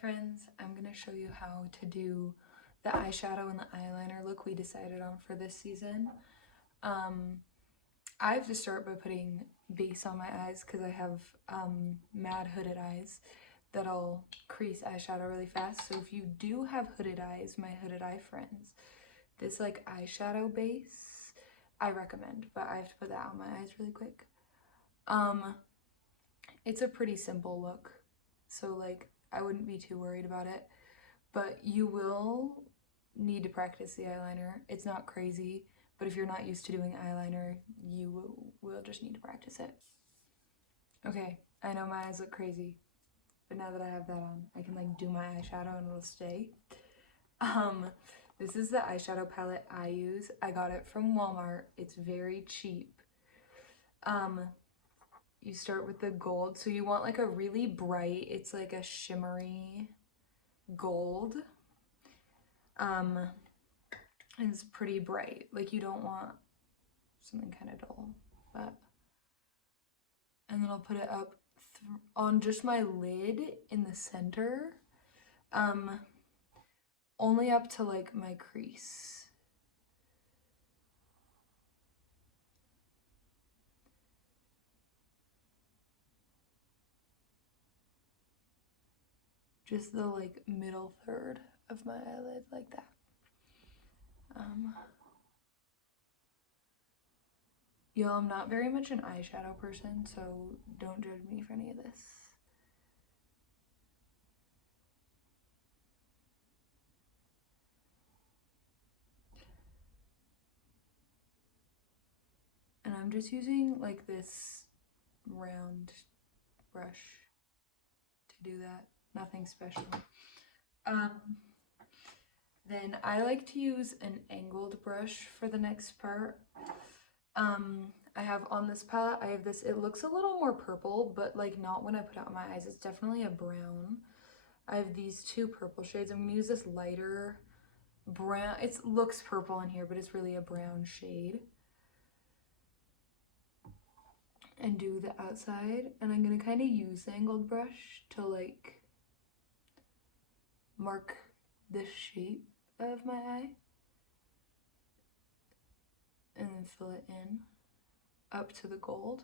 friends, I'm going to show you how to do the eyeshadow and the eyeliner look we decided on for this season. I have to start by putting base on my eyes because I have mad hooded eyes that'll crease eyeshadow really fast. So if you do have hooded eyes, my hooded eye friends, this like eyeshadow base I recommend, but I have to put that on my eyes really quick. It's a pretty simple look, so like I wouldn't be too worried about it, but you will need to practice the eyeliner. It's not crazy, but if you're not used to doing eyeliner, you will just need to practice it. Okay, I know my eyes look crazy, but now that I have that on, I can like do my eyeshadow and it'll stay. This is the eyeshadow palette I use. I got it from Walmart. It's very cheap. You start with the gold, so you want like a really bright, it's like a shimmery gold. And it's pretty bright, like you don't want something kind of dull, but and then I'll put it up on just my lid in the center, only up to like my crease. Just the like middle third of my eyelid, like that. Y'all, I'm not very much an eyeshadow person, so don't judge me for any of this. And I'm just using like this round brush to do that, nothing special. Then I like to use an angled brush for the next part. I have on this palette, I have this, it looks a little more purple, but like not when I put it on my eyes, it's definitely a brown. I have these two purple shades. I'm gonna use this lighter brown, it looks purple in here, but it's really a brown shade. And do the outside, and I'm gonna kind of use the angled brush to like mark the shape of my eye and then fill it in up to the gold.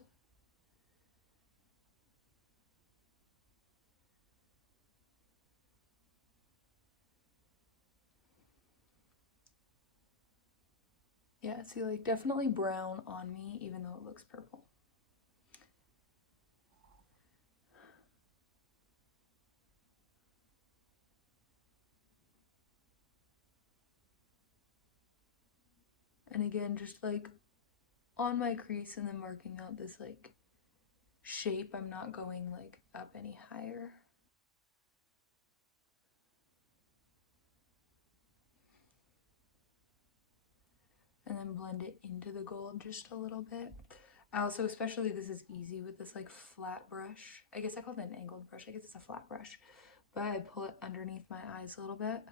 Yeah, see, like definitely brown on me even though it looks purple. And again, just like on my crease and then marking out this like shape. I'm not going like up any higher. And then blend it into the gold just a little bit. I also, especially this is easy with this like flat brush. I guess I call it an angled brush. I guess it's a flat brush. But I pull it underneath my eyes a little bit.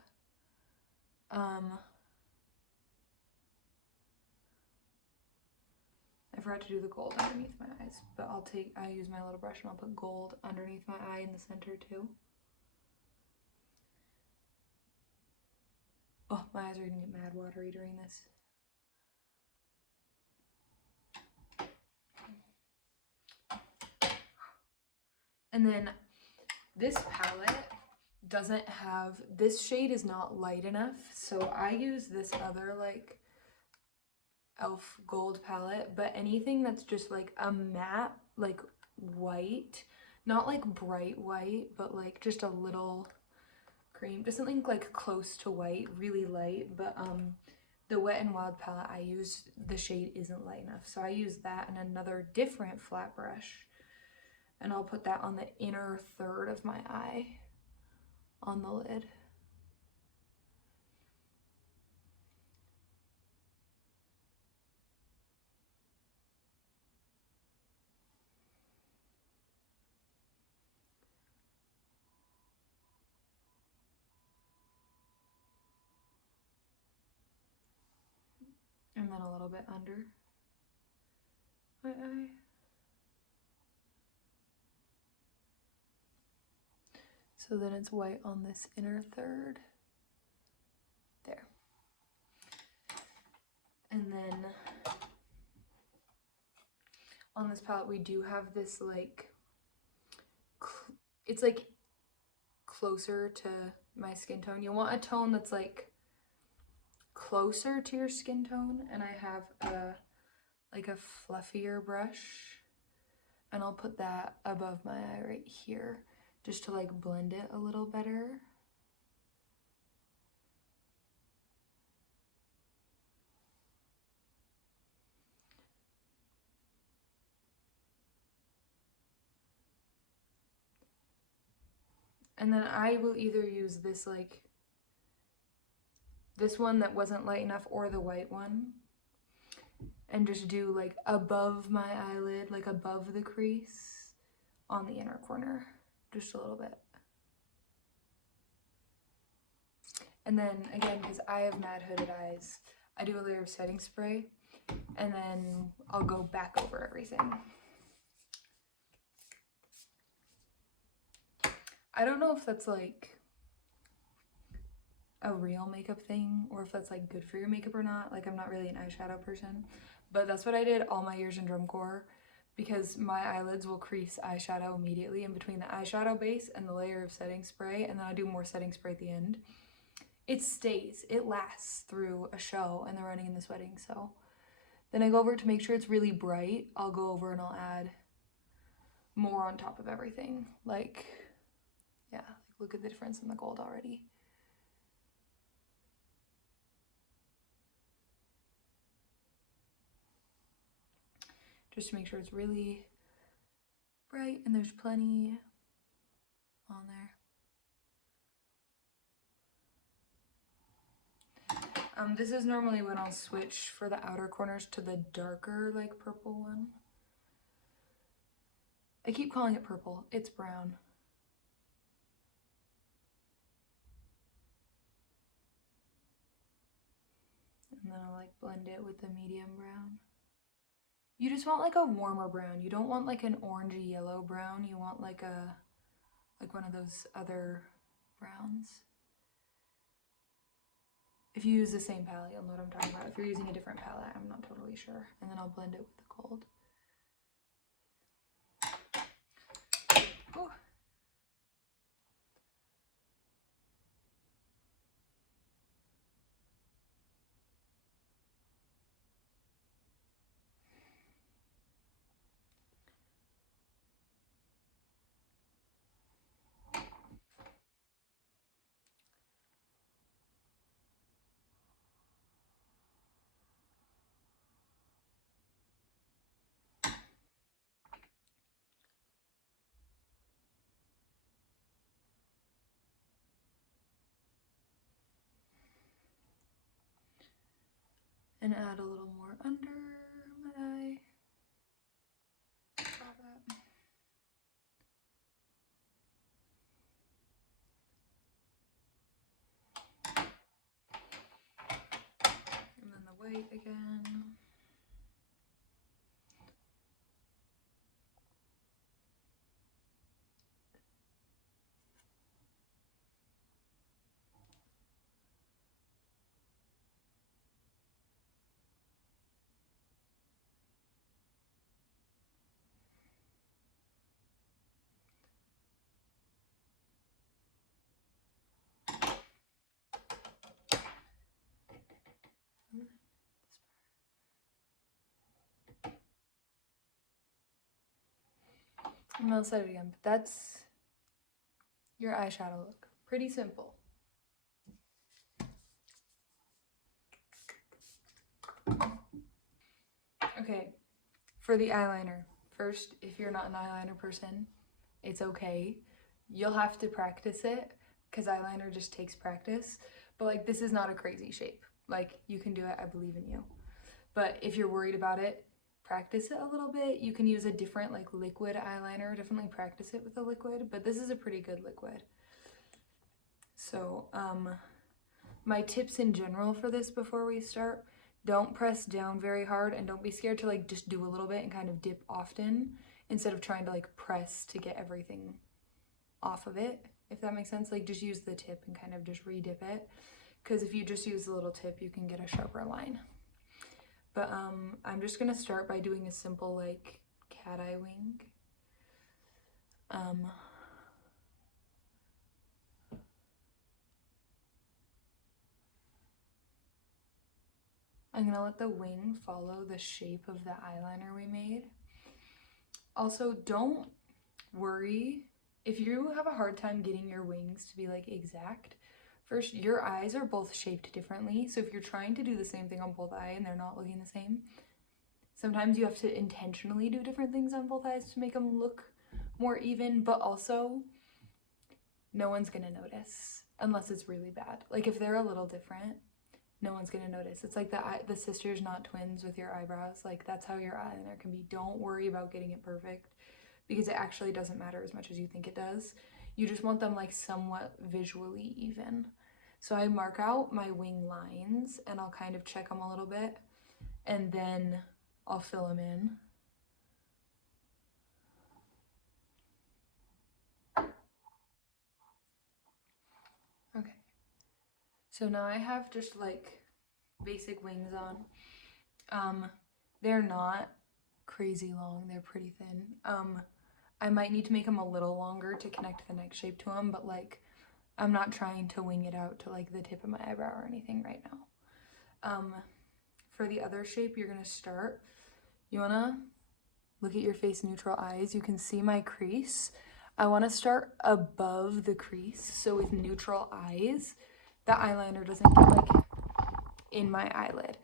I forgot to do the gold underneath my eyes, but I use my little brush and I'll put gold underneath my eye in the center too. Oh, my eyes are gonna get mad watery during this. And then this palette doesn't have, this shade is not light enough, so I use this other like e.l.f. gold palette, but anything that's just like a matte, like white, not like bright white, but like just a little cream, just something like close to white, really light. But the Wet n Wild palette I use, the shade isn't light enough, so I use that and another different flat brush, and I'll put that on the inner third of my eye on the lid. And then a little bit under my eye. So then it's white on this inner third. There. And then on this palette we do have this like, it's like closer to my skin tone. You want a tone that's like closer to your skin tone, and I have like a fluffier brush, and I'll put that above my eye right here just to like blend it a little better. And then I will either use this like this one that wasn't light enough or the white one, and just do like above my eyelid, like above the crease on the inner corner, just a little bit. And then again, because I have mad hooded eyes, I do a layer of setting spray, and then I'll go back over everything. I don't know if that's like a real makeup thing or if that's like good for your makeup or not. Like, I'm not really an eyeshadow person, but that's what I did all my years in drum corps, because my eyelids will crease eyeshadow immediately in between the eyeshadow base and the layer of setting spray, and then I do more setting spray at the end. It stays, it lasts through a show and the running and the sweating. So then I go over to make sure it's really bright. I'll go over and I'll add more on top of everything. Like, yeah, like look at the difference in the gold already. Just to make sure it's really bright and there's plenty on there. This is normally when I'll switch for the outer corners to the darker, like purple one. I keep calling it purple, it's brown. And then I'll like blend it with the medium brown. You just want like a warmer brown. You don't want like an orangey yellow brown. You want like one of those other browns. If you use the same palette, you'll know what I'm talking about. If you're using a different palette, I'm not totally sure. And then I'll blend it with the gold. Ooh. And add a little more under my eye. And then the white again. And I'll set it again, but that's your eyeshadow look. Pretty simple. Okay, for the eyeliner. First, if you're not an eyeliner person, it's okay. You'll have to practice it because eyeliner just takes practice. But like, this is not a crazy shape. Like, you can do it, I believe in you. But if you're worried about it, practice it a little bit. You can use a different like liquid eyeliner. Definitely practice it with a liquid, but this is a pretty good liquid. So my tips in general for this before we start: don't press down very hard, and don't be scared to like just do a little bit and kind of dip often instead of trying to like press to get everything off of it. if that makes sense. Like just use the tip and kind of just re-dip it, because if you just use the little tip, you can get a sharper line. But I'm just gonna start by doing a simple like cat eye wing. I'm gonna let the wing follow the shape of the eyeliner we made. Also, don't worry if you have a hard time getting your wings to be like exact. First, your eyes are both shaped differently, so if you're trying to do the same thing on both eyes and they're not looking the same, sometimes you have to intentionally do different things on both eyes to make them look more even, but also no one's gonna notice unless it's really bad. Like if they're a little different, no one's gonna notice. It's like the sisters not twins with your eyebrows. Like that's how your eyeliner can be. Don't worry about getting it perfect, because it actually doesn't matter as much as you think it does. You just want them like somewhat visually even. So I mark out my wing lines and I'll kind of check them a little bit, and then I'll fill them in. Okay. So now I have just like basic wings on. They're not crazy long, they're pretty thin. I might need to make them a little longer to connect the neck shape to them, but like I'm not trying to wing it out to like the tip of my eyebrow or anything right now. For the other shape, you're gonna start, you wanna look at your face neutral eyes. You can see my crease. I wanna start above the crease, so with neutral eyes, the eyeliner doesn't get like in my eyelid.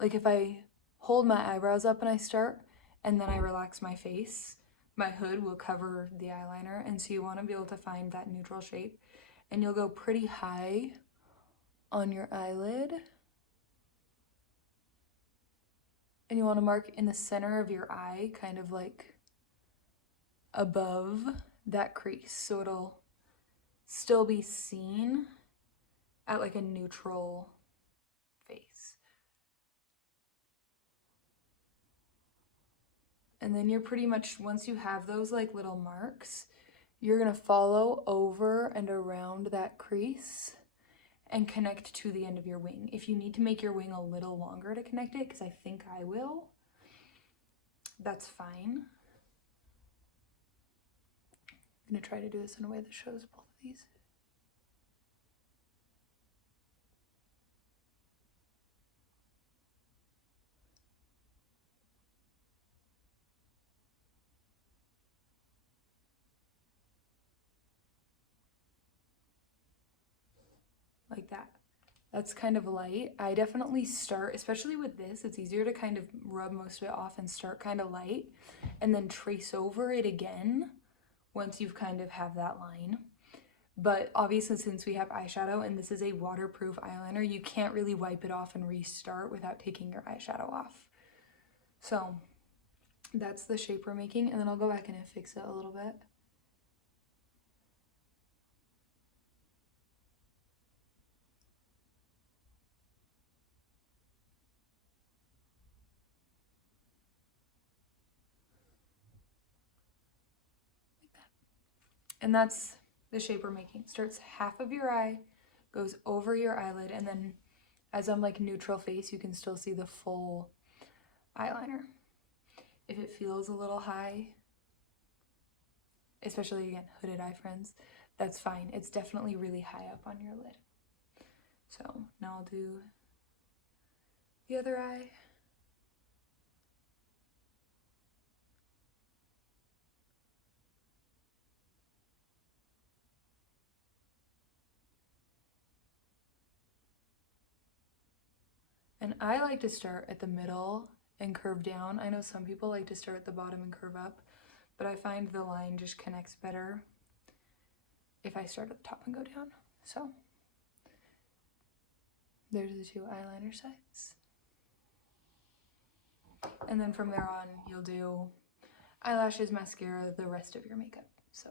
Like if I hold my eyebrows up and I start, and then I relax my face, my hood will cover the eyeliner, and so you want to be able to find that neutral shape, and you'll go pretty high on your eyelid, and you want to mark in the center of your eye, kind of like above that crease, so it'll still be seen at like a neutral face. And then you're pretty much, once you have those like little marks, you're gonna follow over and around that crease and connect to the end of your wing. If you need to make your wing a little longer to connect it, because I think I will, that's fine. I'm gonna try to do this in a way that shows both of these. Like that. That's kind of light. I definitely start, especially with this, it's easier to kind of rub most of it off and start kind of light and then trace over it again once you've kind of have that line. But obviously, since we have eyeshadow and this is a waterproof eyeliner, you can't really wipe it off and restart without taking your eyeshadow off. So that's the shape we're making, and then I'll go back in and fix it a little bit. Like that. And that's the shape we're making. Starts half of your eye, goes over your eyelid, and then as I'm like neutral face, you can still see the full eyeliner. If it feels a little high, especially again, hooded eye friends, that's fine. It's definitely really high up on your lid. So now I'll do the other eye. And I like to start at the middle and curve down. I know some people like to start at the bottom and curve up, but I find the line just connects better if I start at the top and go down. So there's the two eyeliner sides. And then from there on, you'll do eyelashes, mascara, the rest of your makeup. So